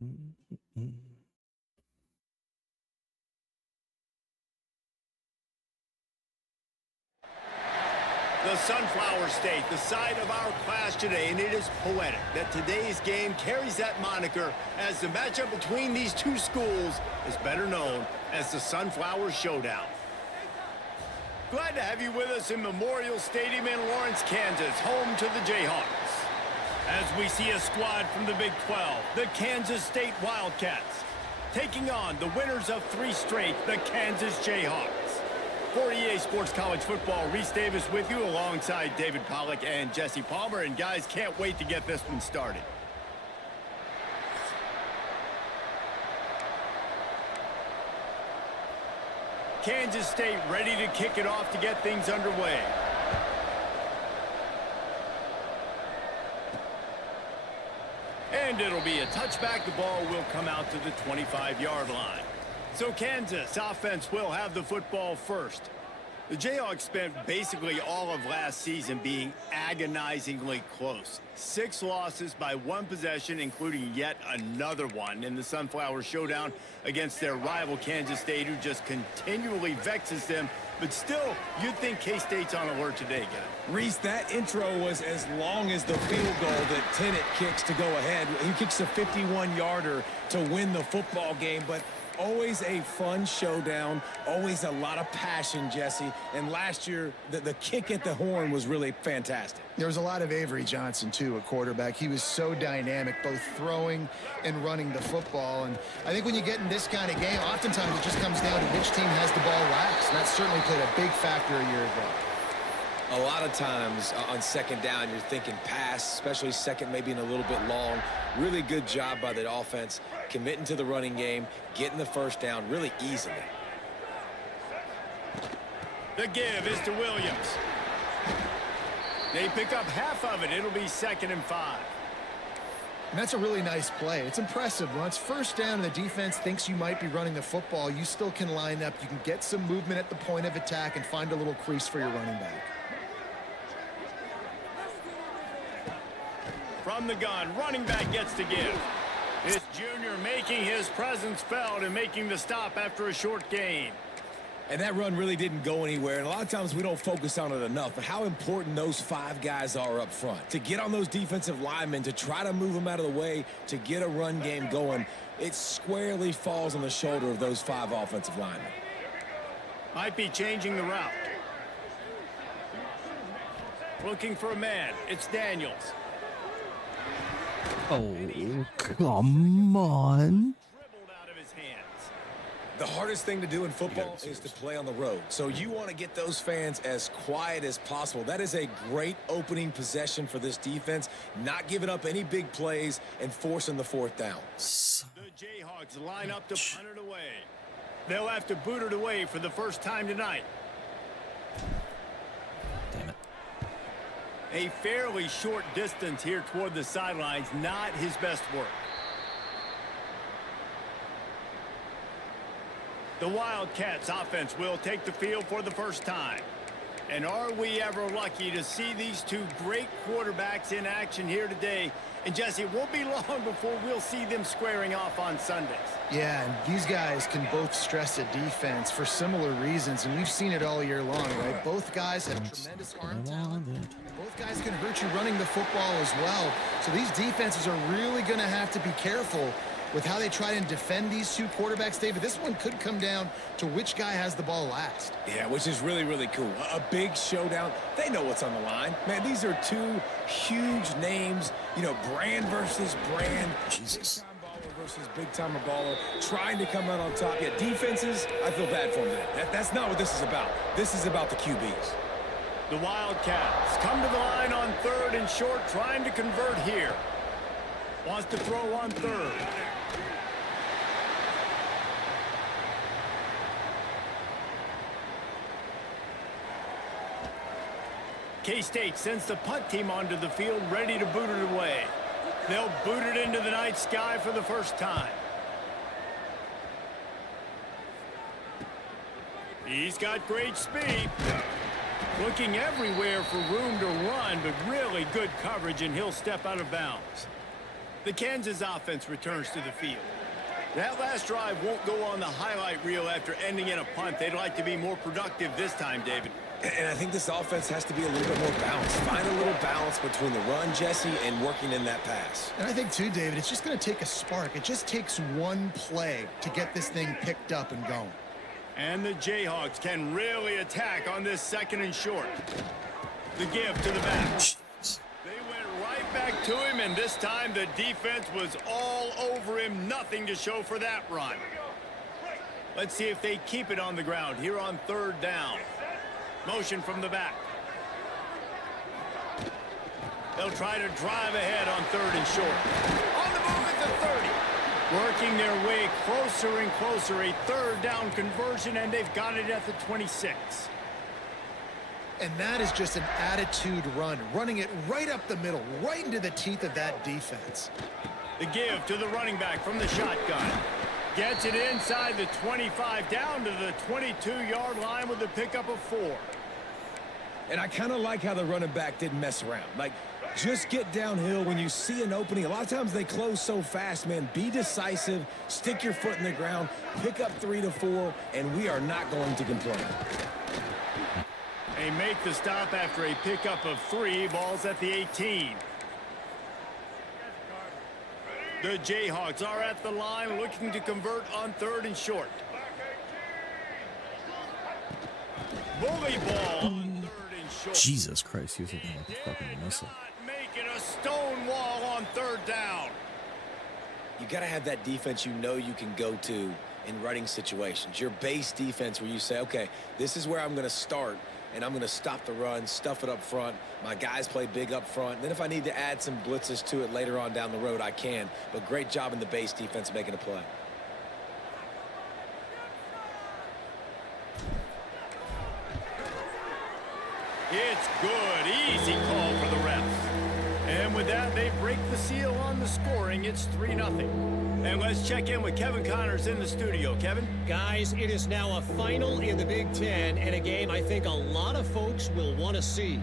The Sunflower State, the site of our class today, and it is poetic that today's game carries that moniker as the matchup between these two schools is better known as the Sunflower Showdown. Glad to have you with us in Memorial Stadium in Lawrence, Kansas, home to the Jayhawks. As we see a squad from the Big 12, the Kansas State Wildcats, taking on the winners of 3 straight, the Kansas Jayhawks. For EA Sports College Football, Reese Davis with you alongside David Pollack and Jesse Palmer. And guys, can't wait to get this one started. Kansas State ready to kick it off to get things underway. And it'll be a touchback. The ball will come out to the 25-yard line. So Kansas offense will have the football first. The Jayhawks spent basically all of last season being agonizingly close. 6 losses by 1 possession, including yet another one in the Sunflower Showdown against their rival Kansas State, who just continually vexes them. But still, you'd think K-State's on alert today, guys. Reese, that intro was as long as the field goal that Tennant kicks to go ahead. He kicks a 51-yarder to win the football game, but always a fun showdown, always a lot of passion, Jesse. And last year, the kick at the horn was really fantastic. There was a lot of Avery Johnson, too, at quarterback. He was so dynamic, both throwing and running the football. And I think when you get in this kind of game, oftentimes it just comes down to which team has the ball last. And that certainly played a big factor a year ago. A lot of times on second down, you're thinking pass, especially second maybe in a little bit long. Really good job by the offense, committing to the running game, getting the first down really easily. The give is to Williams. They pick up half of it. It'll be 2nd and 5. And that's a really nice play. It's impressive. When it's first down and the defense thinks you might be running the football, you still can line up. You can get some movement at the point of attack and find a little crease for your running back. From the gun, running back gets to give. This junior making his presence felt and making the stop after a short gain. And that run really didn't go anywhere, and a lot of times we don't focus on it enough, but how important those 5 guys are up front. To get on those defensive linemen, to try to move them out of the way, to get a run game going, it squarely falls on the shoulder of those 5 offensive linemen. Might be changing the route. Looking for a man. It's Daniels. Oh, come on. Dribbled out of his hands. The hardest thing to do in football is to play on the road. So you want to get those fans as quiet as possible. That is a great opening possession for this defense, not giving up any big plays and forcing the 4th down. The Jayhawks line up to punt it away. They'll have to boot it away for the first time tonight. Damn it. A fairly short distance here toward the sidelines, not his best work. The Wildcats offense will take the field for the first time. And are we ever lucky to see these 2 great quarterbacks in action here today? And Jesse, it won't be long before we'll see them squaring off on Sundays. Yeah, and these guys can both stress a defense for similar reasons, and we've seen it all year long, right? Both guys have tremendous arm talent. Both guys can hurt you running the football as well. So these defenses are really going to have to be careful with how they try and defend these 2 quarterbacks, David. This one could come down to which guy has the ball last. Yeah, which is really, really cool. A big showdown. They know what's on the line. Man, these are 2 huge names. You know, brand versus brand. Jesus. Big-time baller versus big-timer baller. Trying to come out on top. Yeah, defenses, I feel bad for them. That's not what this is about. This is about the QBs. The Wildcats come to the line on 3rd and short, trying to convert here. Wants to throw on 3rd. K-State sends the punt team onto the field, ready to boot it away. They'll boot it into the night sky for the first time. He's got great speed. Looking everywhere for room to run, but really good coverage, and he'll step out of bounds. The Kansas offense returns to the field. That last drive won't go on the highlight reel after ending in a punt. They'd like to be more productive this time, David. And I think this offense has to be a little bit more balanced. Find a little balance between the run, Jesse, and working in that pass. And I think, too, David, it's just going to take a spark. It just takes one play to get this thing picked up and going. And the Jayhawks can really attack on this 2nd and short. The give to the back. They went right back to him, and this time the defense was all over him. Nothing to show for that run. Let's see if they keep it on the ground here on 3rd down. Motion from the back. They'll try to drive ahead on 3rd and short. On the move at the 30. Working their way closer and closer. A 3rd down conversion, and they've got it at the 26. And that is just an attitude run, running it right up the middle, right into the teeth of that defense. The give to the running back from the shotgun. Gets it inside the 25, down to the 22-yard line with a pickup of 4. And I kind of like how the running back didn't mess around. Like, just get downhill when you see an opening. A lot of times they close so fast, man. Be decisive, stick your foot in the ground, pick up 3 to 4, and we are not going to complain. They make the stop after a pickup of 3. Ball's at the 18. The Jayhawks are at the line looking to convert on 3rd and short. Bully ball on 3rd and short. Jesus Christ, he was looking like a fucking missile. Make it a stone wall on 3rd down. You got to have that defense you know you can go to in running situations. Your base defense where you say, okay, this is where I'm going to start, and I'm going to stop the run, stuff it up front. My guys play big up front. Then if I need to add some blitzes to it later on down the road, I can. But great job in the base defense making a play. It's good. Easy call for the refs. And with that, they break the seal on the scoring. It's 3-0. And let's check in with Kevin Connors in the studio. Kevin? Guys, it is now a final in the Big Ten and a game I think a lot of folks will want to see.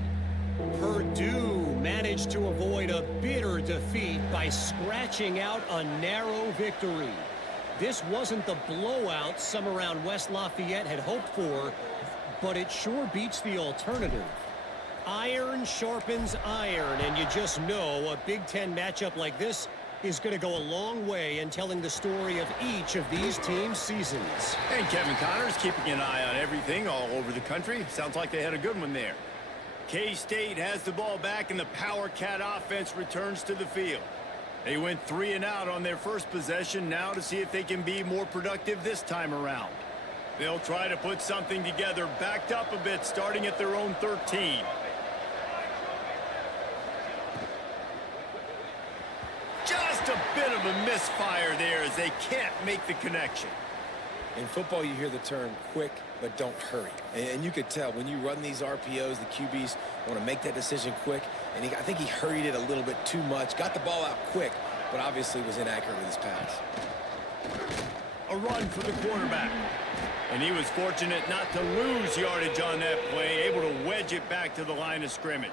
Purdue managed to avoid a bitter defeat by scratching out a narrow victory. This wasn't the blowout some around West Lafayette had hoped for, but it sure beats the alternative. Iron sharpens iron, and you just know a Big Ten matchup like this is going to go a long way in telling the story of each of these teams' seasons. And Kevin Connors keeping an eye on everything all over the country. Sounds like they had a good one there. K-State has the ball back, and the Power Cat offense returns to the field. They went 3 and out on their first possession, now to see if they can be more productive this time around. They'll try to put something together, backed up a bit, starting at their own 13. Just a bit of a misfire there as they can't make the connection. In football, you hear the term quick, but don't hurry. And you could tell when you run these RPOs, the QBs want to make that decision quick. And I think he hurried it a little bit too much, got the ball out quick, but obviously was inaccurate with his pass. A run for the quarterback. And he was fortunate not to lose yardage on that play, able to wedge it back to the line of scrimmage.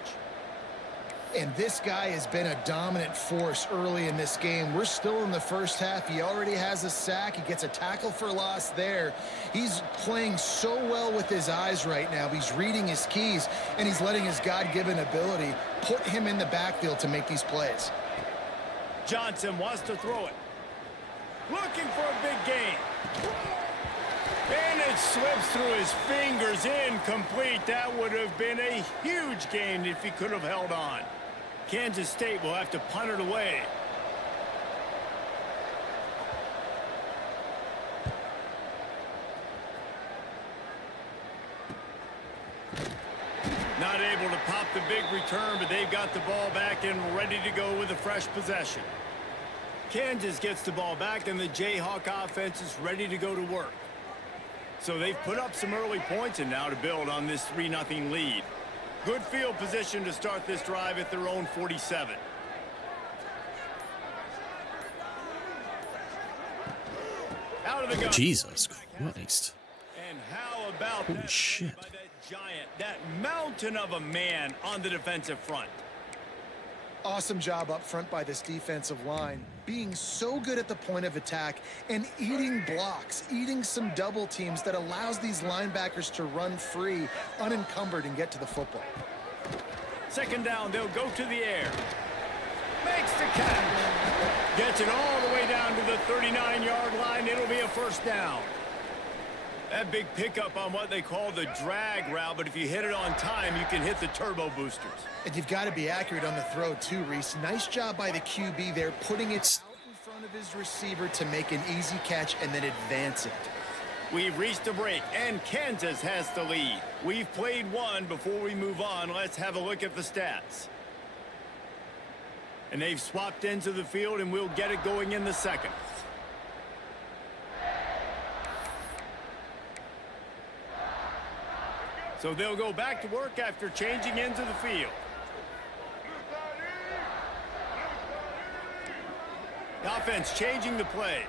And this guy has been a dominant force early in this game. We're still in the first half. He already has a sack. He gets a tackle for loss there. He's playing so well with his eyes right now. He's reading his keys, and he's letting his God-given ability put him in the backfield to make these plays. Johnson wants to throw it. Looking for a big gain. And it slips through his fingers, incomplete. That would have been a huge gain if he could have held on. Kansas State will have to punt it away. Not able to pop the big return, but they've got the ball back and ready to go with a fresh possession. Kansas gets the ball back, and the Jayhawk offense is ready to go to work. So they've put up some early points, and now to build on this 3-0 lead. Good field position to start this drive at their own 47. Out of the gun. Jesus Christ. And how about Holy that shit. by that giant, that mountain of a man on the defensive front? Awesome job up front by this defensive line, being so good at the point of attack and eating blocks, eating some double teams that allows these linebackers to run free, unencumbered, and get to the football. Second down, they'll go to the air. Makes the catch. Gets it all the way down to the 39-yard line. It'll be a first down. That big pickup on what they call the drag route, but if you hit it on time, you can hit the turbo boosters. And you've got to be accurate on the throw too, Reese. Nice job by the QB there, putting it out in front of his receiver to make an easy catch and then advance it. We've reached a break, and Kansas has the lead. We've played one. Before we move on, let's have a look at the stats. And they've swapped into the field, and we'll get it going in the second. So they'll go back to work after changing into the field. The offense changing the play.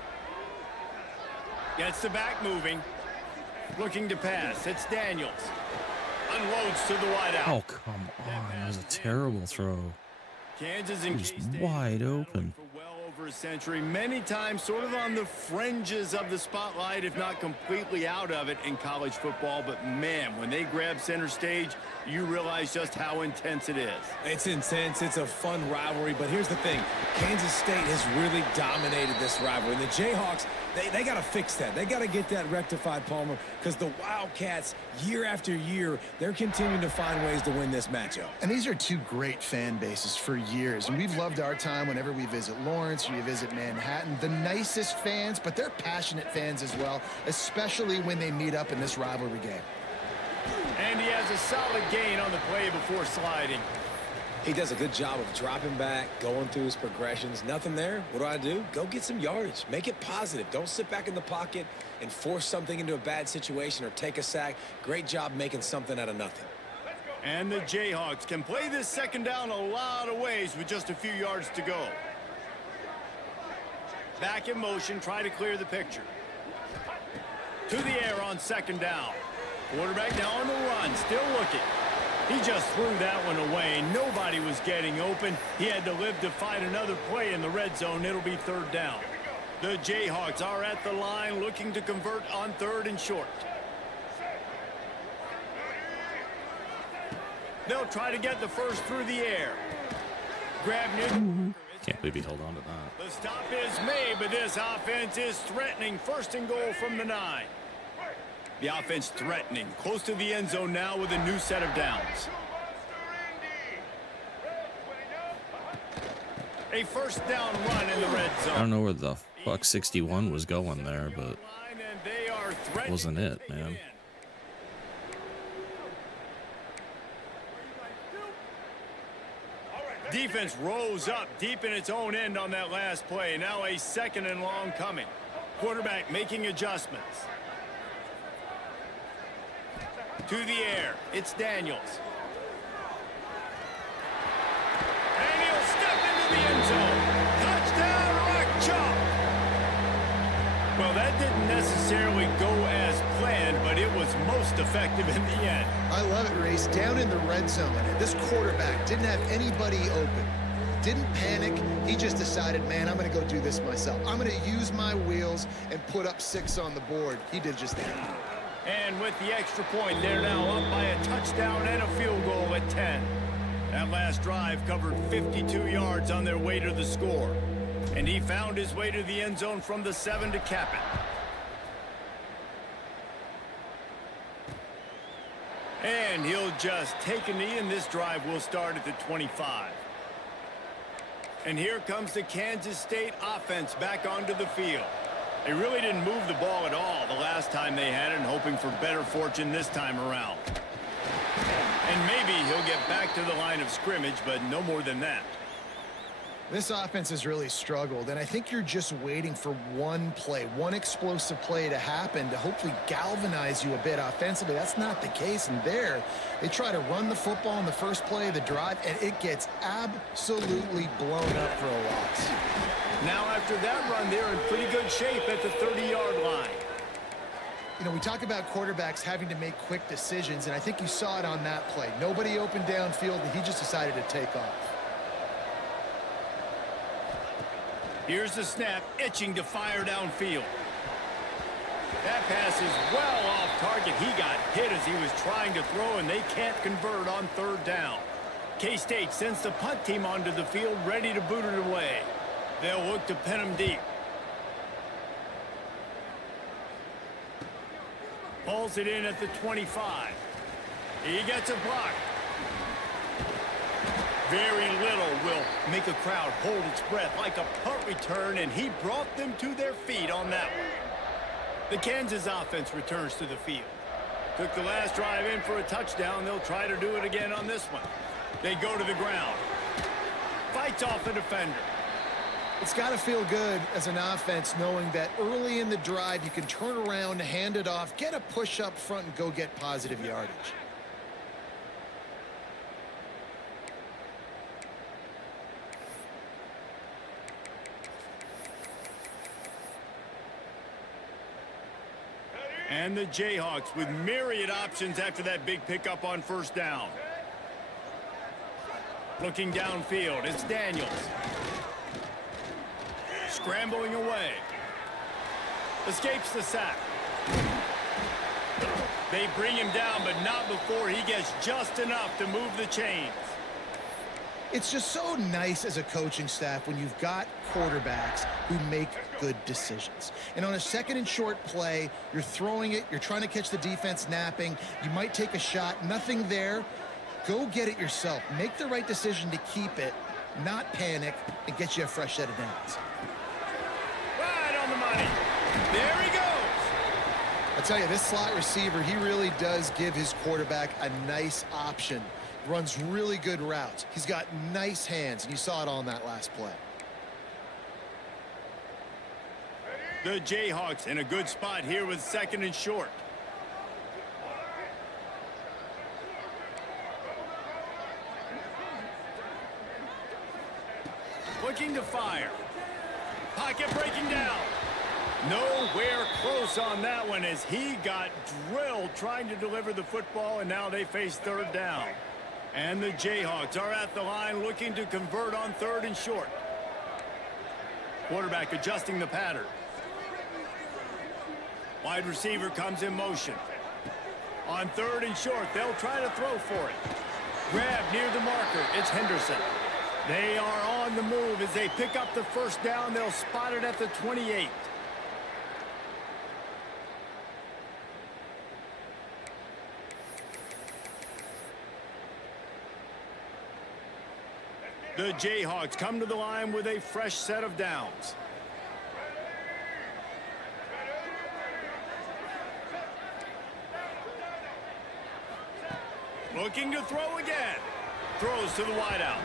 Gets the back moving. Looking to pass. It's Daniels. Unloads to the wideout. Oh, come on. That was a terrible throw. Kansas and He's K-State wide open. for well over a century. Many times sort of on the fringes of the spotlight, if not completely out of it in college football. But, man, when they grab center stage, you realize just how intense it is. It's intense. It's a fun rivalry. But here's the thing. Kansas State has really dominated this rivalry. And the Jayhawks, they got to fix that. They got to get that rectified, Palmer, because the Wildcats, year after year, they're continuing to find ways to win this matchup. And these are two great fan bases for years. And we've loved our time whenever we visit Lawrence or you visit Manhattan. The nicest fans, but they're passionate fans as well, especially when they meet up in this rivalry game. And he has a solid gain on the play before sliding. He does a good job of dropping back, going through his progressions. Nothing there. What do? Go get some yardage. Make it positive. Don't sit back in the pocket and force something into a bad situation or take a sack. Great job making something out of nothing. And the Jayhawks can play this second down a lot of ways with just a few yards to go. Back in motion, try to clear the picture. To the air on second down. Quarterback now on the run, still looking. He just threw that one away. Nobody was getting open. He had to live to find another play in the red zone. It'll be third down. The Jayhawks are at the line looking to convert on third and short. They'll try to get the first through the air. Grab Newton. Can't believe he held on to that. The stop is made, but this offense is threatening. First and goal from the 9. The offense threatening. Close to the end zone now with a new set of downs. A first down run in the red zone. I don't know where the fuck 61 was going there, but That wasn't it, man. Defense rose up deep in its own end on that last play. Now a second and long coming. Quarterback making adjustments. To the air, it's Daniels. And he'll step into the end zone. Touchdown, Rock Chalk. Well, that didn't necessarily go as planned, but it was most effective in the end. I love it, Reese. Down in the red zone, this quarterback didn't have anybody open. Didn't panic. He just decided, man, I'm going to go do this myself. I'm going to use my wheels and put up 6 on the board. He did just that. And with the extra point, they're now up by a touchdown and a field goal at 10. That last drive covered 52 yards on their way to the score. And he found his way to the end zone from the 7 to cap it. And he'll just take a knee, and this drive will start at the 25. And here comes the Kansas State offense back onto the field. They really didn't move the ball at all the last time they had it, and hoping for better fortune this time around. And maybe he'll get back to the line of scrimmage, but no more than that. This offense has really struggled, and I think you're just waiting for one play, one explosive play to happen to hopefully galvanize you a bit offensively. That's not the case, and there, they try to run the football in the first play of the drive, and it gets absolutely blown up for a loss. Now, after that run, they're in pretty good shape at the 30-yard line. You know, we talk about quarterbacks having to make quick decisions, and I think you saw it on that play. Nobody opened downfield, and he just decided to take off. Here's the snap, itching to fire downfield. That pass is well off target. He got hit as he was trying to throw, and they can't convert on third down. K-State sends the punt team onto the field, ready to boot it away. They'll look to pin him deep. Pulls it in at the 25. He gets a block. Very little will make a crowd hold its breath like a punt return, and he brought them to their feet on that one. The Kansas offense returns to the field. Took the last drive in for a touchdown. They'll try to do it again on this one. They go to the ground. Fights off a defender. It's got to feel good as an offense knowing that early in the drive you can turn around, hand it off, get a push up front, and go get positive yardage. And the Jayhawks with myriad options after that big pickup on first down. Looking downfield, it's Daniels. Scrambling away. Escapes the sack. They bring him down, but not before he gets just enough to move the chains. It's just so nice as a coaching staff when you've got quarterbacks who make good decisions. And on a second and short play, you're throwing it, you're trying to catch the defense napping, you might take a shot, nothing there. Go get it yourself. Make the right decision to keep it, not panic, and get you a fresh set of downs. Right on the money. There he goes. I tell you, this slot receiver, he really does give his quarterback a nice option. Runs really good routes. He's got nice hands, and you saw it on that last play. The Jayhawks in a good spot here with second and short. Looking to fire. Pocket breaking down. Nowhere close on that one as he got drilled trying to deliver the football, and now they face third down. And the Jayhawks are at the line looking to convert on third and short. Quarterback adjusting the pattern. Wide receiver comes in motion. On third and short, they'll try to throw for it. Grab near the marker. It's Henderson. They are on the move as they pick up the first down. They'll spot it at the 28. The Jayhawks come to the line with a fresh set of downs. Looking to throw again. Throws to the wideout.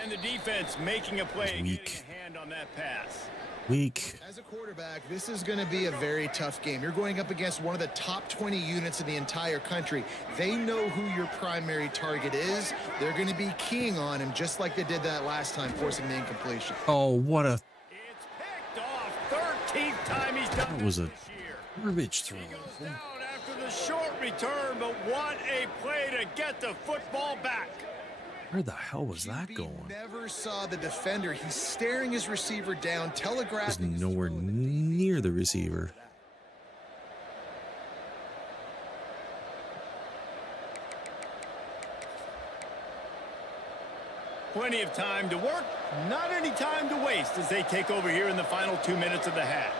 And the defense making a play, getting a hand on that pass. Weak. As a quarterback, this is going to be a very tough game. You're going up against one of the top 20 units in the entire country. They know who your primary target is. They're going to be keying on him just like they did that last time, forcing the incompletion. Oh, what a... It's picked off. 13th time he's done That was a this year. garbage throw. He goes down after the short return, but what a play to get the football back. Where the hell was that QB going? never saw the defender. He's staring his receiver down, Was telegraphing. his nowhere throw. near the receiver. Plenty of time to work, not any time to waste as they take over here in the final 2 minutes of the half.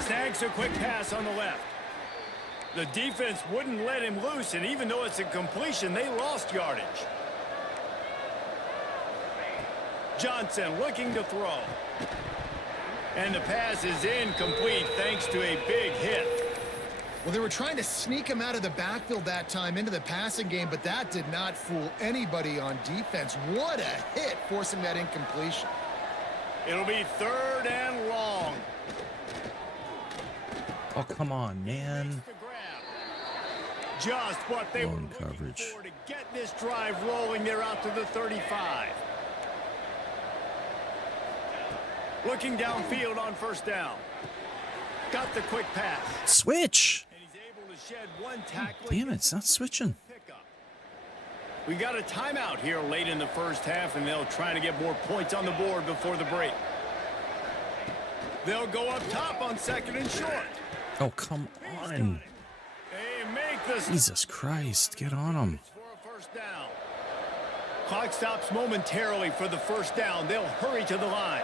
Snags a quick pass on the left. The defense wouldn't let him loose, and even though it's a completion, they lost yardage. Johnson looking to throw. And the pass is incomplete thanks to a big hit. Well, they were trying to sneak him out of the backfield that time into the passing game, but that did not fool anybody on defense. What a hit, forcing that incompletion. It'll be third and long. Oh, come on, man. Just what they were Long looking coverage. for to get this drive rolling. They're out to the 35. Looking downfield on first down. Got the quick pass. Switch. And he's able to shed one tackle. Damn it, it's not switching. Pickup. We got a timeout here late in the first half, and they'll try to get more points on the board before the break. They'll go up top on 2nd and short. Oh, come on. They make this Jesus Christ. Get on him. for a first down. Clock stops momentarily for the first down. They'll hurry to the line.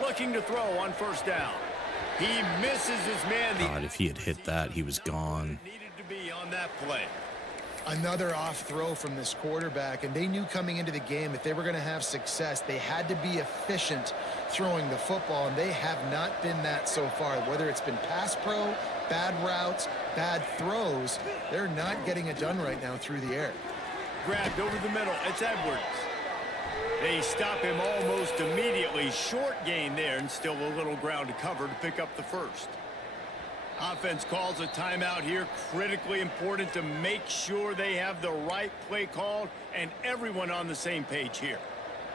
Looking to throw on first down. He misses his man. God, if he had hit that, he was gone. Needed to be on that play. Another off throw from this quarterback, and they knew coming into the game if they were going to have success, they had to be efficient throwing the football, and they have not been that so far. Whether it's been pass pro, bad routes, bad throws, they're not getting it done right now through the air. Grabbed over the middle. It's Edwards. They stop him almost immediately. Short gain there, and still a little ground to cover to pick up the first. Offense calls a timeout here. Critically important to make sure they have the right play called and everyone on the same page here.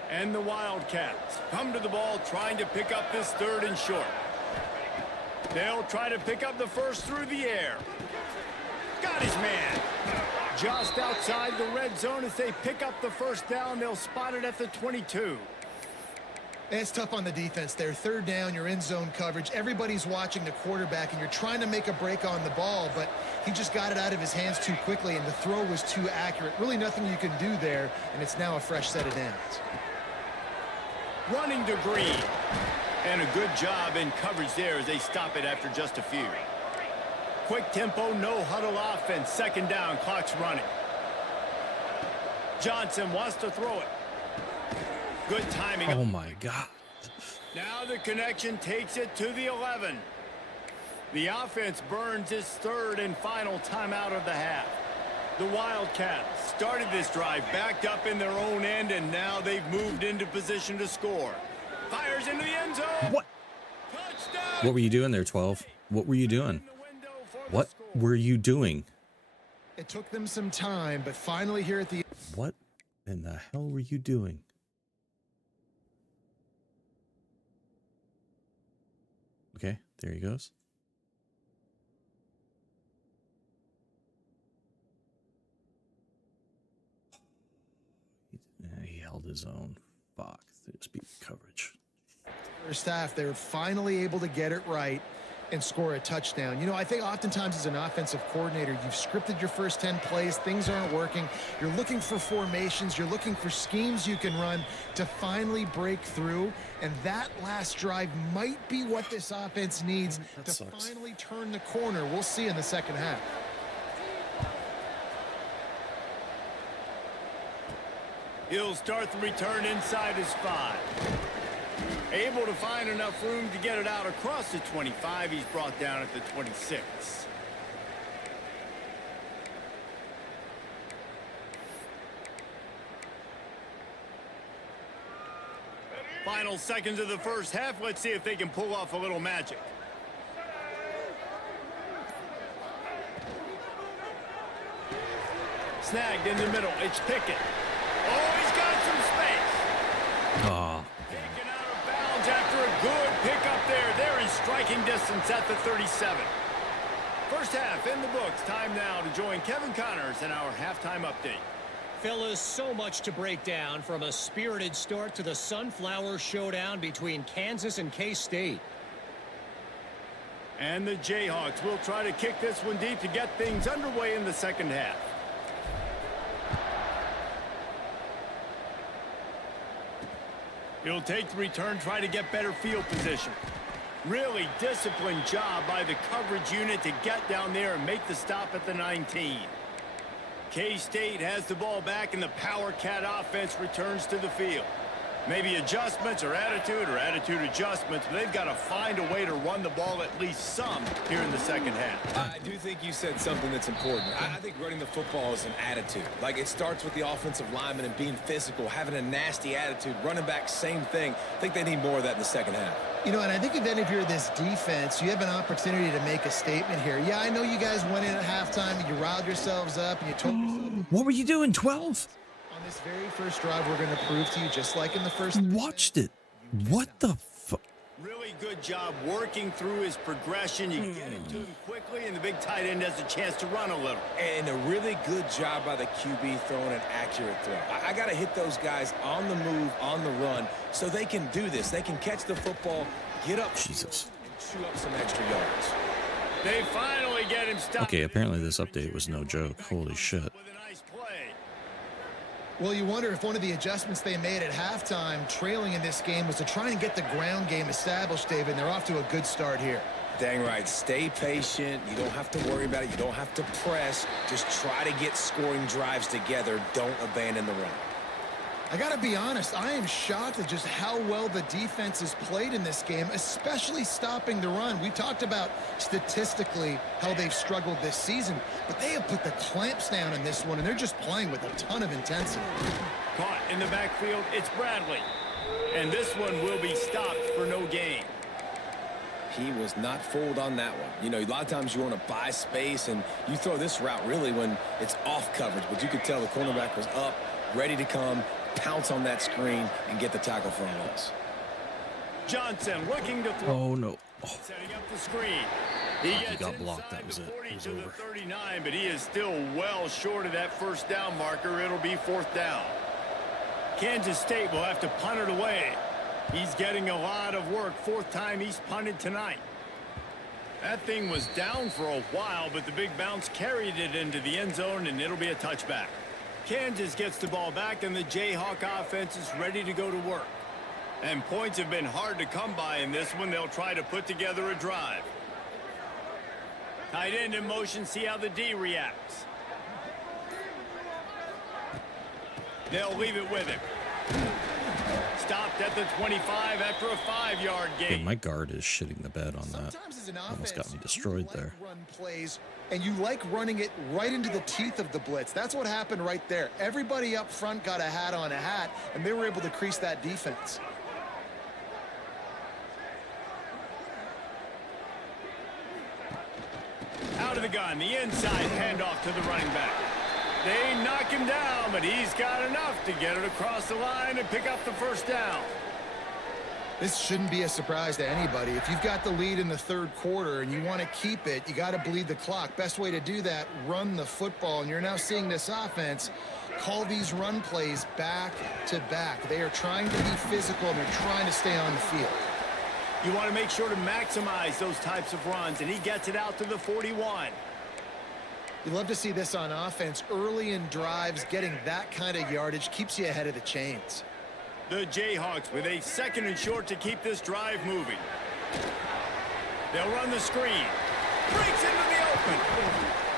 And the Wildcats come to the ball trying to pick up this 3rd and short. They'll try to pick up the first through the air. Got his man. Just outside the red zone as they pick up the first down. They'll spot it at the 22. It's tough on the defense there. 3rd down, you're in zone coverage. Everybody's watching the quarterback, and you're trying to make a break on the ball, but he just got it out of his hands too quickly, and the throw was too accurate. Really nothing you can do there, and it's now a fresh set of downs. Running to Green. And a good job in coverage there as they stop it after just a few. Quick tempo, no huddle offense. 2nd down, clock's running. Johnson wants to throw it. Good timing. Oh, my God. Now the connection takes it to the 11. The offense burns its 3rd and final timeout of the half. The Wildcats started this drive backed up in their own end, and now they've moved into position to score. Fires into the end zone. What? Touchdown. What were you doing there, 12? What were you doing? What were you doing? It took them some time, but finally here at the... What in the hell were you doing? Okay, there he goes. He held his own. Fuck, just beat coverage. First half, they were finally able to get it right and score a touchdown. You know, I think oftentimes as an offensive coordinator, you've scripted your first 10 plays, things aren't working. You're looking for formations, you're looking for schemes you can run to finally break through, and that last drive might be what this offense needs to finally turn the corner. We'll see in the second half. He'll start the return inside his 5. Able to find enough room to get it out across the 25. He's brought down at the 26. Final seconds of the first half. Let's see if they can pull off a little magic. Snagged in the middle. It's Pickett. Oh, he's got some space. Oh, Taken out of bounds after a good pickup there. They're in striking distance at the 37. First half in the books. Time now to join Kevin Connors in our halftime update. Fellas, so much to break down, from a spirited start to the Sunflower Showdown between Kansas and K-State. And the Jayhawks will try to kick this one deep to get things underway in the second half. He'll take the return, try to get better field position. Really disciplined job by the coverage unit to get down there and make the stop at the 19. K-State has the ball back, and the Power Cat offense returns to the field. Maybe adjustments or attitude adjustments, but they've got to find a way to run the ball at least some here in the second half. I do think you said something that's important. I think running the football is an attitude. Like, it starts with the offensive lineman and being physical, having a nasty attitude. Running back, same thing. I think they need more of that in the second half. You know, and I think then if you're this defense, you have an opportunity to make a statement here. Yeah, I know you guys went in at halftime and you riled yourselves up and you told yourself... what were you doing, 12? On this very first drive, we're going to prove to you, just like in the first... Watched it. What the fuck? Really good job working through his progression. You get it to him quickly, and the big tight end has a chance to run a little. And a really good job by the QB throwing an accurate throw. I got to hit those guys on the move, on the run, so they can do this. They can catch the football, get up, Jesus. and chew up some extra yards. They finally get him stopped. Okay, apparently this update was no joke. Holy shit. With a nice play. Well, you wonder if one of the adjustments they made at halftime, trailing in this game, was to try and get the ground game established, David. And they're off to a good start here. Dang right. Stay patient. You don't have to worry about it. You don't have to press. Just try to get scoring drives together. Don't abandon the run. I got to be honest, I am shocked at just how well the defense has played in this game, especially stopping the run. We talked about statistically how they've struggled this season, but they have put the clamps down in this one, and they're just playing with a ton of intensity. Caught in the backfield, it's Bradley. And this one will be stopped for no gain. He was not fooled on that one. You know, a lot of times you want to buy space, and you throw this route really when it's off coverage, but you could tell the cornerback was up, ready to come, pounce on that screen, and get the tackle for a loss. Johnson looking to throw. Oh, no. Oh, Setting up the screen. He gets got blocked. inside That was the it. 40 It was to the over. 39, but he is still well short of that first down marker. It'll be fourth down. Kansas State will have to punt it away. He's getting a lot of work. Fourth time he's punted tonight. That thing was down for a while, but the big bounce carried it into the end zone, and it'll be a touchback. Kansas gets the ball back, and the Jayhawk offense is ready to go to work. And points have been hard to come by in this one. They'll try to put together a drive. Tight end in motion, see how the D reacts. They'll leave it with him. Stopped at the 25 after a 5-yard hey, gain. my guard is shitting the bed on that. Sometimes as an Almost got offense, me destroyed you like there. Run plays, and you like running it right into the teeth of the blitz. That's what happened right there. Everybody up front got a hat on a hat, and they were able to crease that defense. Out of the gun, the inside handoff to the running back. They knock him down, but he's got enough to get it across the line and pick up the first down. This shouldn't be a surprise to anybody. If you've got the lead in the third quarter and you want to keep it, you got to bleed the clock. Best way to do that, run the football. And you're now seeing this offense call these run plays back to back. They are trying to be physical, and they're trying to stay on the field. You want to make sure to maximize those types of runs, and he gets it out to the 41. You love to see this on offense. Early in drives, getting that kind of yardage keeps you ahead of the chains. The Jayhawks with a second and short to keep this drive moving. They'll run the screen. Breaks into the open.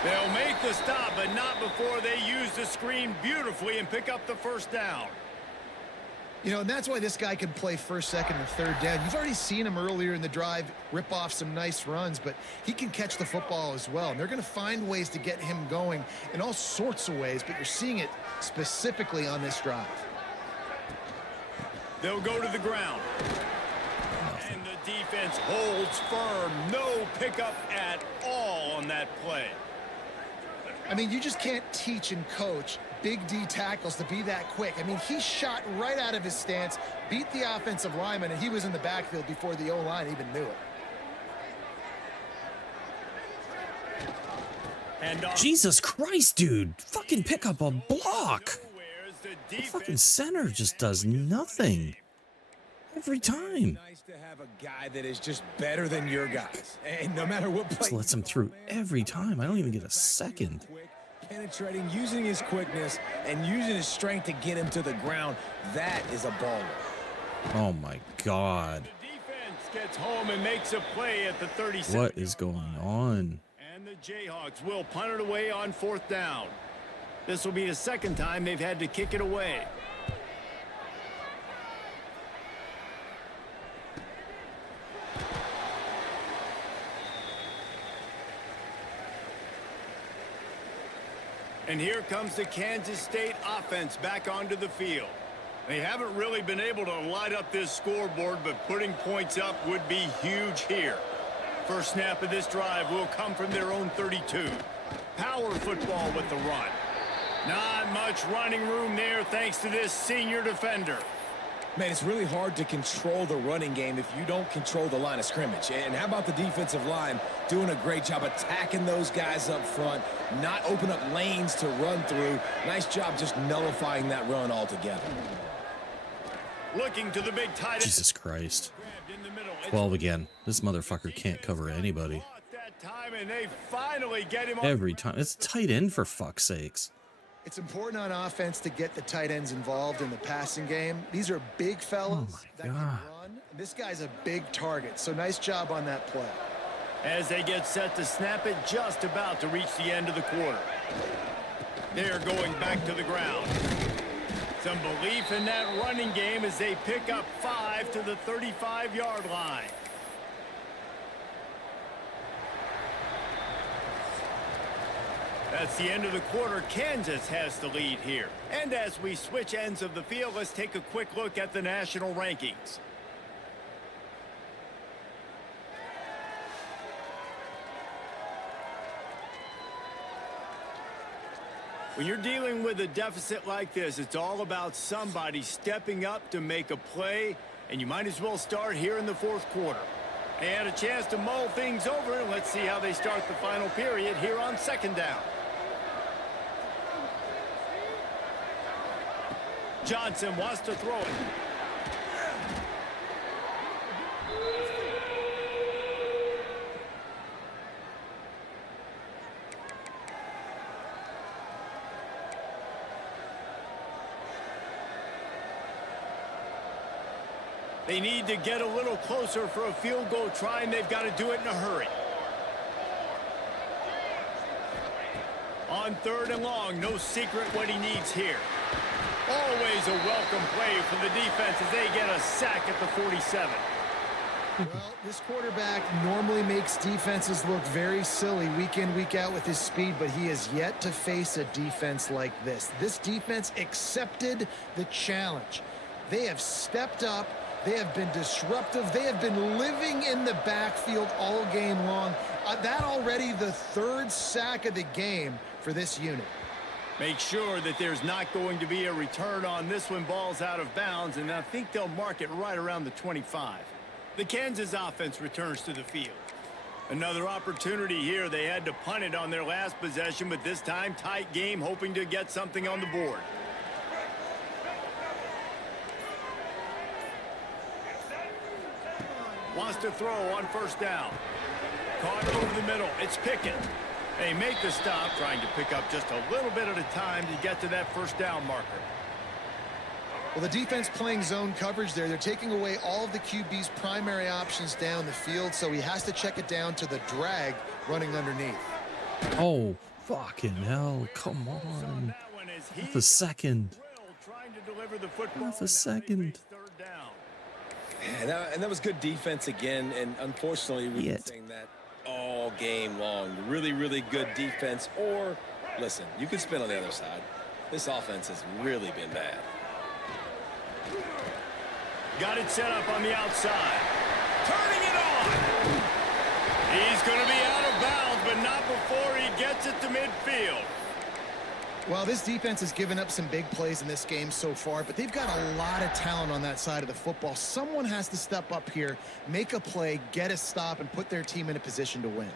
They'll make the stop, but not before they use the screen beautifully and pick up the first down. You know, and that's why this guy can play first, second, and third down. You've already seen him earlier in the drive rip off some nice runs, but he can catch the football as well. And they're going to find ways to get him going in all sorts of ways, but you're seeing it specifically on this drive. They'll go to the ground. And the defense holds firm. No pickup at all on that play. I mean, you just can't teach and coach Big D tackles to be that quick. I mean, he shot right out of his stance, beat the offensive lineman, and he was in the backfield before the O-line even knew it. And Jesus Christ, dude. Fucking pick up a block. The fucking center just does nothing. Every time. Nice to have a guy that is just better than your guys. And no matter what play. Just lets him through every time. I don't even get a second. Quick, penetrating, using his quickness, and using his strength to get him to the ground. That is a baller. Oh my God. the defense gets home and makes a play at the 37. What is going on? And the Jayhawks will punt it away on fourth down. This will be the second time they've had to kick it away. And here comes the Kansas State offense back onto the field. They haven't really been able to light up this scoreboard, but putting points up would be huge here. First snap of this drive will come from their own 32. Power football with the run. Not much running room there thanks to this senior defender. Man, it's really hard to control the running game if you don't control the line of scrimmage. And how about the defensive line doing a great job attacking those guys up front, not open up lanes to run through. Nice job just nullifying that run altogether. Looking to the big tight end. Jesus Christ. 12 again. This motherfucker can't cover anybody. And they finally get him Every time. It's tight end, for fuck's sakes. It's important on offense to get the tight ends involved in the passing game. These are big fellas that can run. This guy's a big target, so nice job on that play. As they get set to snap it, just about to reach the end of the quarter. They're going back to the ground. Some belief in that running game as they pick up 5 to the 35-yard line. That's the end of the quarter. Kansas has the lead here. And as we switch ends of the field, let's take a quick look at the national rankings. When you're dealing with a deficit like this, it's all about somebody stepping up to make a play, and you might as well start here in the fourth quarter. They had a chance to mull things over, and let's see how they start the final period here on second down. Johnson wants to throw it. They need to get a little closer for a field goal try, and they've got to do it in a hurry. On third and long, no secret what he needs here. Always a welcome play for the defense as they get a sack at the 47. Well, this quarterback normally makes defenses look very silly week in, week out with his speed, but he has yet to face a defense like this. This defense accepted the challenge. They have stepped up. They have been disruptive. They have been living in the backfield all game long. That already the third sack of the game for this unit. Make sure that there's not going to be a return on this when ball's out of bounds, and I think they'll mark it right around the 25. The Kansas offense returns to the field. Another opportunity here. They had to punt it on their last possession, but this time tight game, hoping to get something on the board. Wants to throw on first down. Caught over the middle. It's Pickett. They make the stop, trying to pick up just a little bit at a time to get to that first down marker. Well, the defense playing zone coverage there. They're taking away all of the QB's primary options down the field, so he has to check it down to the drag running underneath. Oh, fucking hell. Come on. Half a second. Half a second. Yeah, and that was good defense again, and unfortunately we've been saying that all game long. Really, really good defense. Or, listen, you can spin on the other side. This offense has really been bad. Got it set up on the outside. Turning it on. He's going to be out of bounds, but not before he gets it to midfield. Well, this defense has given up some big plays in this game so far, but they've got a lot of talent on that side of the football. Someone has to step up here, make a play, get a stop, and put their team in a position to win.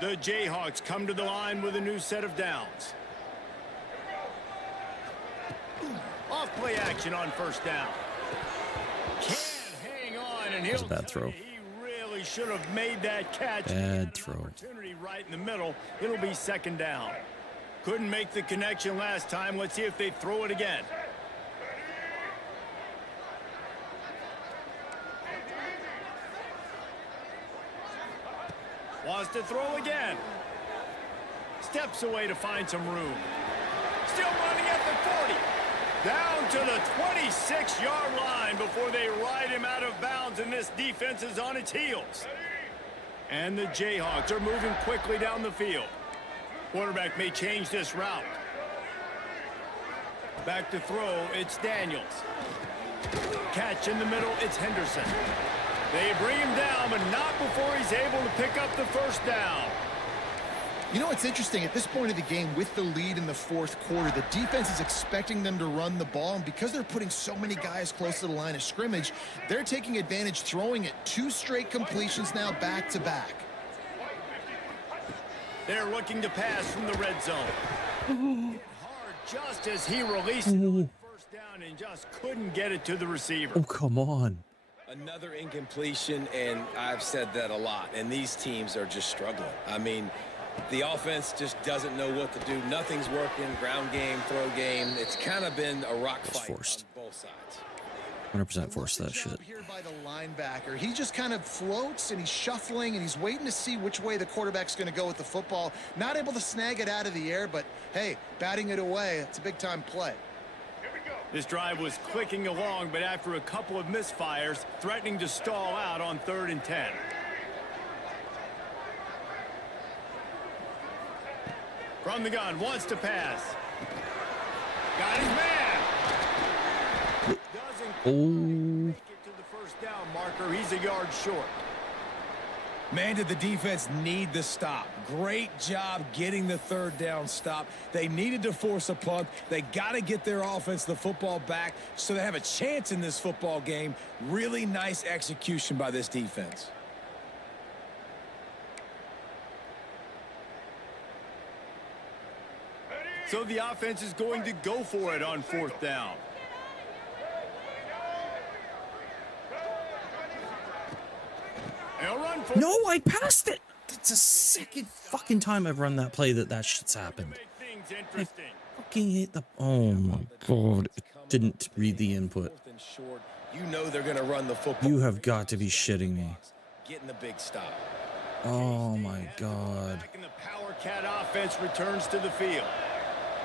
The Jayhawks come to the line with a new set of downs. Off play action on first down. Can't hang on, and he'll bad throw. He really should have made that catch. Bad throw. Opportunity right in the middle. It'll be second down. Couldn't make the connection last time. Let's see if they throw it again. Wants to throw again. Steps away to find some room. Still running at the 40. Down to the 26-yard line before they ride him out of bounds, and this defense is on its heels. And the Jayhawks are moving quickly down the field. Quarterback may change this route. Back to throw, it's Daniels. Catch in the middle, it's Henderson. They bring him down, but not before he's able to pick up the first down. You know, it's interesting. At this point of the game, with the lead in the fourth quarter, the defense is expecting them to run the ball. And because they're putting so many guys close to the line of scrimmage, they're taking advantage, throwing it 2 straight completions now back to back. They're looking to pass from the red zone. Hard just as he released it on first down and just couldn't get it to the receiver. Oh, come on. Another incompletion, and I've said that a lot, and these teams are just struggling. I mean, the offense just doesn't know what to do. Nothing's working. Ground game, throw game. It's kind of been a rock fight forced. on both sides. 100% force that shit. Here by the linebacker, he just kind of floats and he's shuffling and he's waiting to see which way the quarterback's going to go with the football. Not able to snag it out of the air, but hey, batting it away, it's a big-time play. This drive was clicking along, but after a couple of misfires, threatening to stall out on 3rd and 10. From the gun, wants to pass. Got his man. Doesn't quite make it to the first down marker. He's a yard short. Man, did the defense need the stop. Great job getting the 3rd down stop. They needed to force a punt. They got to get their offense the football back so they have a chance in this football game. Really nice execution by this defense. So the offense is going to go for it on 4th down. They'll run for No, I passed it. That's the second fucking time I've run that play that shit's happened. Make things I interesting. fucking hit the... Oh, my God. It didn't read the input. 4th and short. You know they're going to run the football. You have got to be shitting me. Getting the big stop. Oh, my God. And the Power Cat offense returns to the field.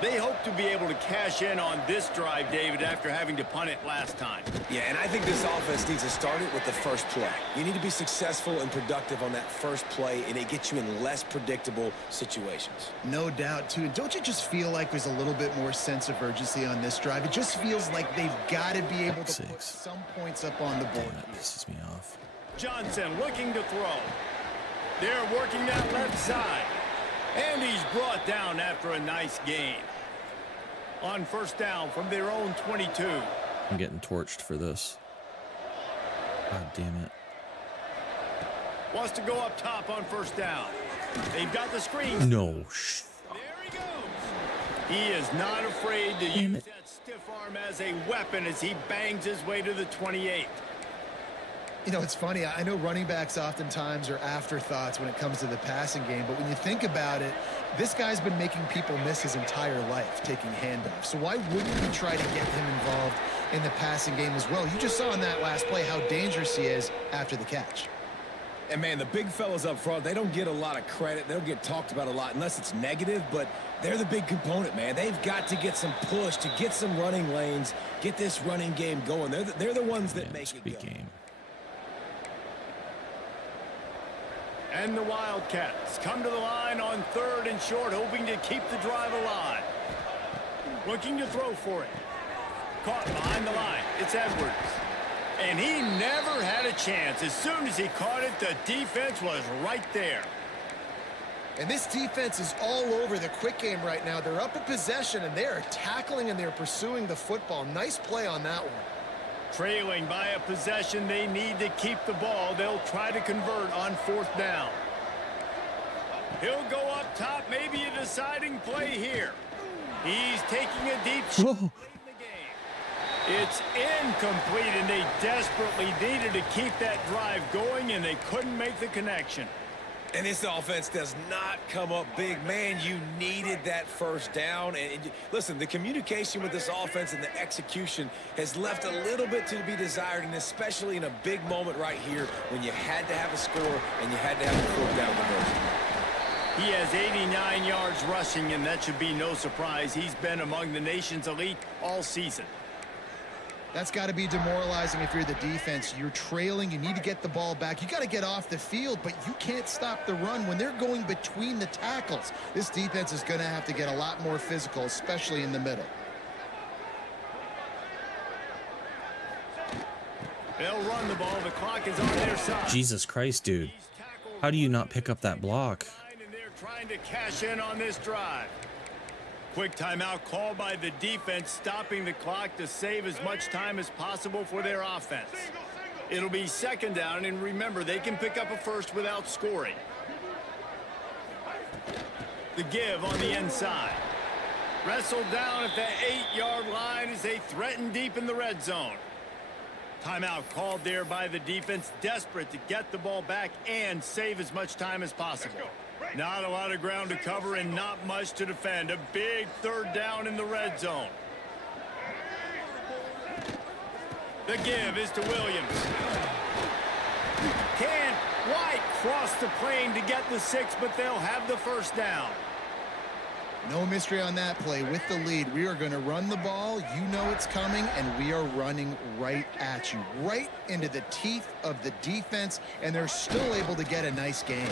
They hope to be able to cash in on this drive, David, after having to punt it last time. Yeah, and I think this offense needs to start it with the first play. You need to be successful and productive on that first play, and it gets you in less predictable situations. No doubt, too. And don't you just feel like there's a little bit more sense of urgency on this drive? It just feels like they've got to be able to put some points up on the board. Damn, that pisses me off. Johnson looking to throw. They're working that left side. And he's brought down after a nice gain. On 1st down from their own 22. I'm getting torched for this. God damn it. Wants to go up top on 1st down. They've got the screen. No. There he goes. He is not afraid to use that stiff arm as a weapon as he bangs his way to the 28. You know, it's funny. I know running backs oftentimes are afterthoughts when it comes to the passing game, but when you think about it, this guy's been making people miss his entire life taking handoffs. So why wouldn't you try to get him involved in the passing game as well? You just saw in that last play how dangerous he is after the catch. And, man, the big fellas up front, they don't get a lot of credit. They don't get talked about a lot unless it's negative, but they're the big component, man. They've got to get some push to get some running lanes, get this running game going. They're the ones that make it go. Game. And the Wildcats come to the line on 3rd and short, hoping to keep the drive alive. Looking to throw for it. Caught behind the line. It's Edwards. And he never had a chance. As soon as he caught it, the defense was right there. And this defense is all over the quick game right now. They're up in possession, and they are tackling and they're pursuing the football. Nice play on that one. Trailing by a possession, they need to keep the ball. They'll try to convert on 4th down. He'll go up top, maybe a deciding play here. He's taking a deep shot late in the game. It's incomplete, and they desperately needed to keep that drive going, and they couldn't make the connection. And this offense does not come up big. Man, you needed that 1st down. And listen, the communication with this offense and the execution has left a little bit to be desired, and especially in a big moment right here when you had to have a score and you had to have a 4th down conversion. He has 89 yards rushing, and that should be no surprise. He's been among the nation's elite all season. That's got to be demoralizing if you're the defense. You're trailing. You need to get the ball back. You got to get off the field, but you can't stop the run when they're going between the tackles. This defense is going to have to get a lot more physical, especially in the middle. They'll run the ball. The clock is on their side. Jesus Christ, dude. How do you not pick up that block? And they're trying to cash in on this drive. Quick timeout called by the defense, stopping the clock to save as much time as possible for their offense. It'll be second down, and remember, they can pick up a first without scoring. The give on the inside. Wrestled down at the 8-yard line as they threaten deep in the red zone. Timeout called there by the defense, desperate to get the ball back and save as much time as possible. Not a lot of ground to cover and not much to defend. A big third down in the red zone. The give is to Williams. Can't quite cross the plane to get the 6, but they'll have the first down. No mystery on that play. With the lead, we are going to run the ball. You know it's coming, and we are running right at you, right into the teeth of the defense, and they're still able to get a nice gain.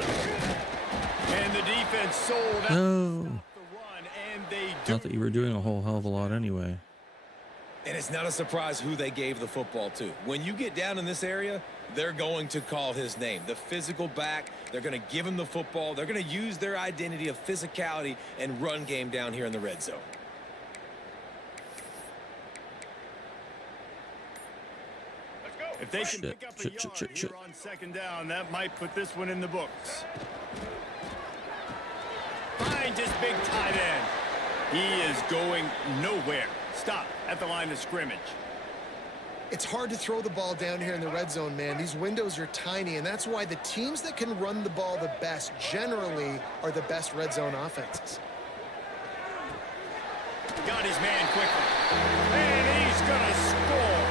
And the defense sold out No. the run, and they do. Not that you were doing a whole hell of a lot anyway. And it's not a surprise who they gave the football to. When you get down in this area, they're going to call his name. The physical back, they're going to give him the football. They're going to use their identity of physicality and run game down here in the red zone. If they can pick up a yard here on second down, that might put this one in the books. Finds his big tight end. He is going nowhere. Stop at the line of scrimmage. It's hard to throw the ball down here in the red zone, man. These windows are tiny, and that's why the teams that can run the ball the best generally are the best red zone offenses. Got his man quickly. And he's going to score.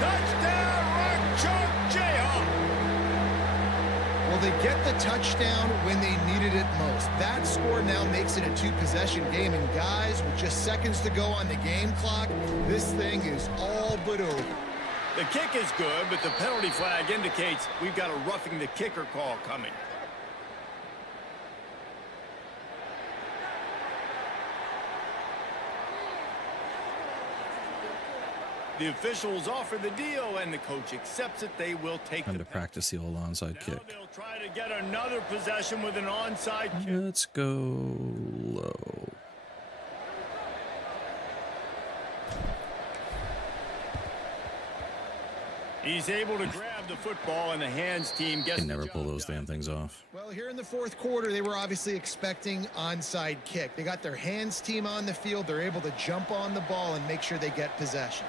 Touchdown, Rock Chalk Jayhawk. Well, they get the touchdown when they needed it most. That score now makes it a two-possession game, and guys, with just seconds to go on the game clock, this thing is all but over. The kick is good, but the penalty flag indicates we've got a roughing the kicker call coming. The officials offer the deal, and the coach accepts it. They will take Time the to practice the old onside Now kick. they'll try to get another possession with an onside kick. Let's go low. He's able to grab the football, and the hands team gets Can the never job pull those done. damn things off. Well, here in the fourth quarter, they were obviously expecting onside kick. They got their hands team on the field. They're able to jump on the ball and make sure they get possession.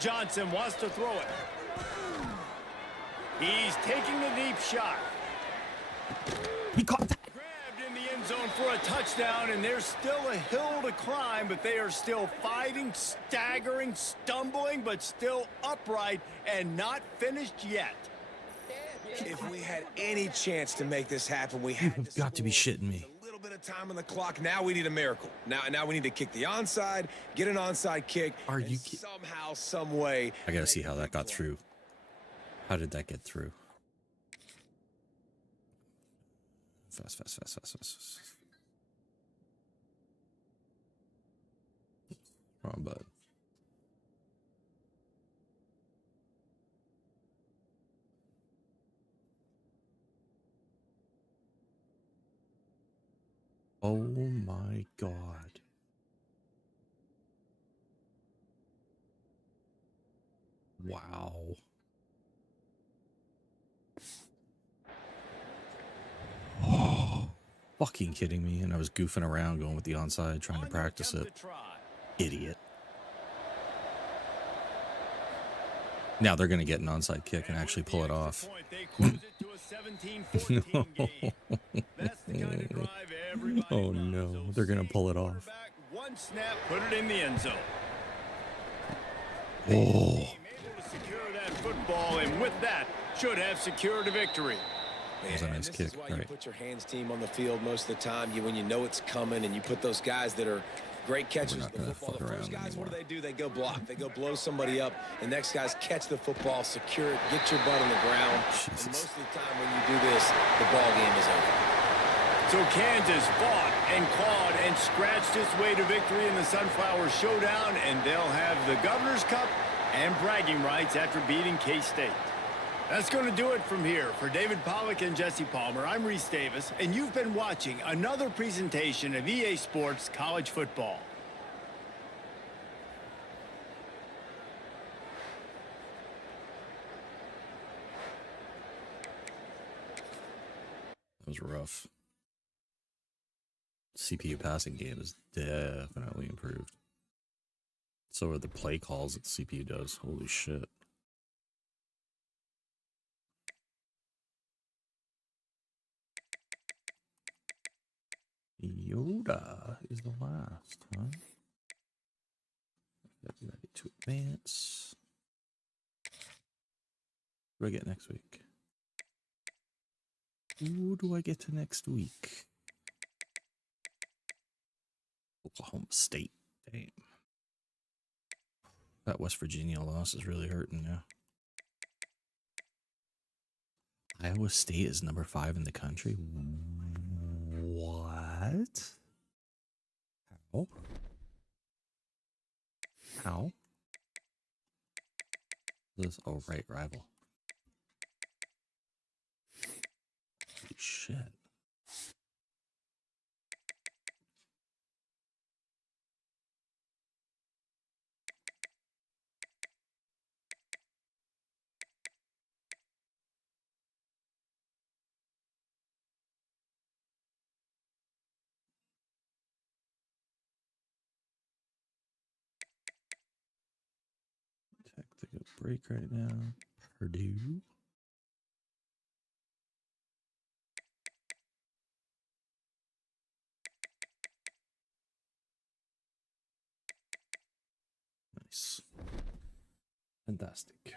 Johnson wants to throw it. He's taking the deep shot. He caught that. Grabbed in the end zone for a touchdown, and there's still a hill to climb, but they are still fighting, staggering, stumbling, but still upright and not finished yet. If we had any chance to make this happen, we had You've got to be score. shitting me. A little bit of time on the clock. Now we need a miracle. Now we need to kick the onside, get an onside kick. Are and you somehow, some way? I gotta see how that got through. How did that get through? Fast. Wrong button. Oh my God. Wow. Fucking kidding me. And I was goofing around going with the onside, trying to practice it. Idiot. Now they're going to get an onside kick and actually pull it off. Oh no, they're going to pull it off. One snap, put it in the end zone. Oh. Able to secure that football, and with that, should have secured a victory. That was a nice this kick, is why right. you put your hands team on the field most of the time. When you know it's coming, and you put those guys that are great catches. not The gonna football. fuck The first around guys, what anymore. do? They go block. They go blow somebody up. The next guys catch the football, secure it, get your butt on the ground. Jesus. And most of the time when you do this, the ball game is over. So Kansas fought and clawed and scratched its way to victory in the Sunflower Showdown, and they'll have the Governor's Cup and bragging rights after beating K-State. That's going to do it from here. For David Pollack and Jesse Palmer, I'm Reese Davis, and you've been watching another presentation of EA Sports College Football. That was rough. CPU passing game is definitely improved. So are the play calls that the CPU does. Holy shit. Yoda is the last, huh? Get ready to advance. What do I get next week? Who do I get to next week? Oklahoma State. Damn. That West Virginia loss is really hurting now. Iowa State is number 5 in the country. What? How? How? This right rival. Holy shit. Tactical break right now. Purdue. Nice. Fantastic.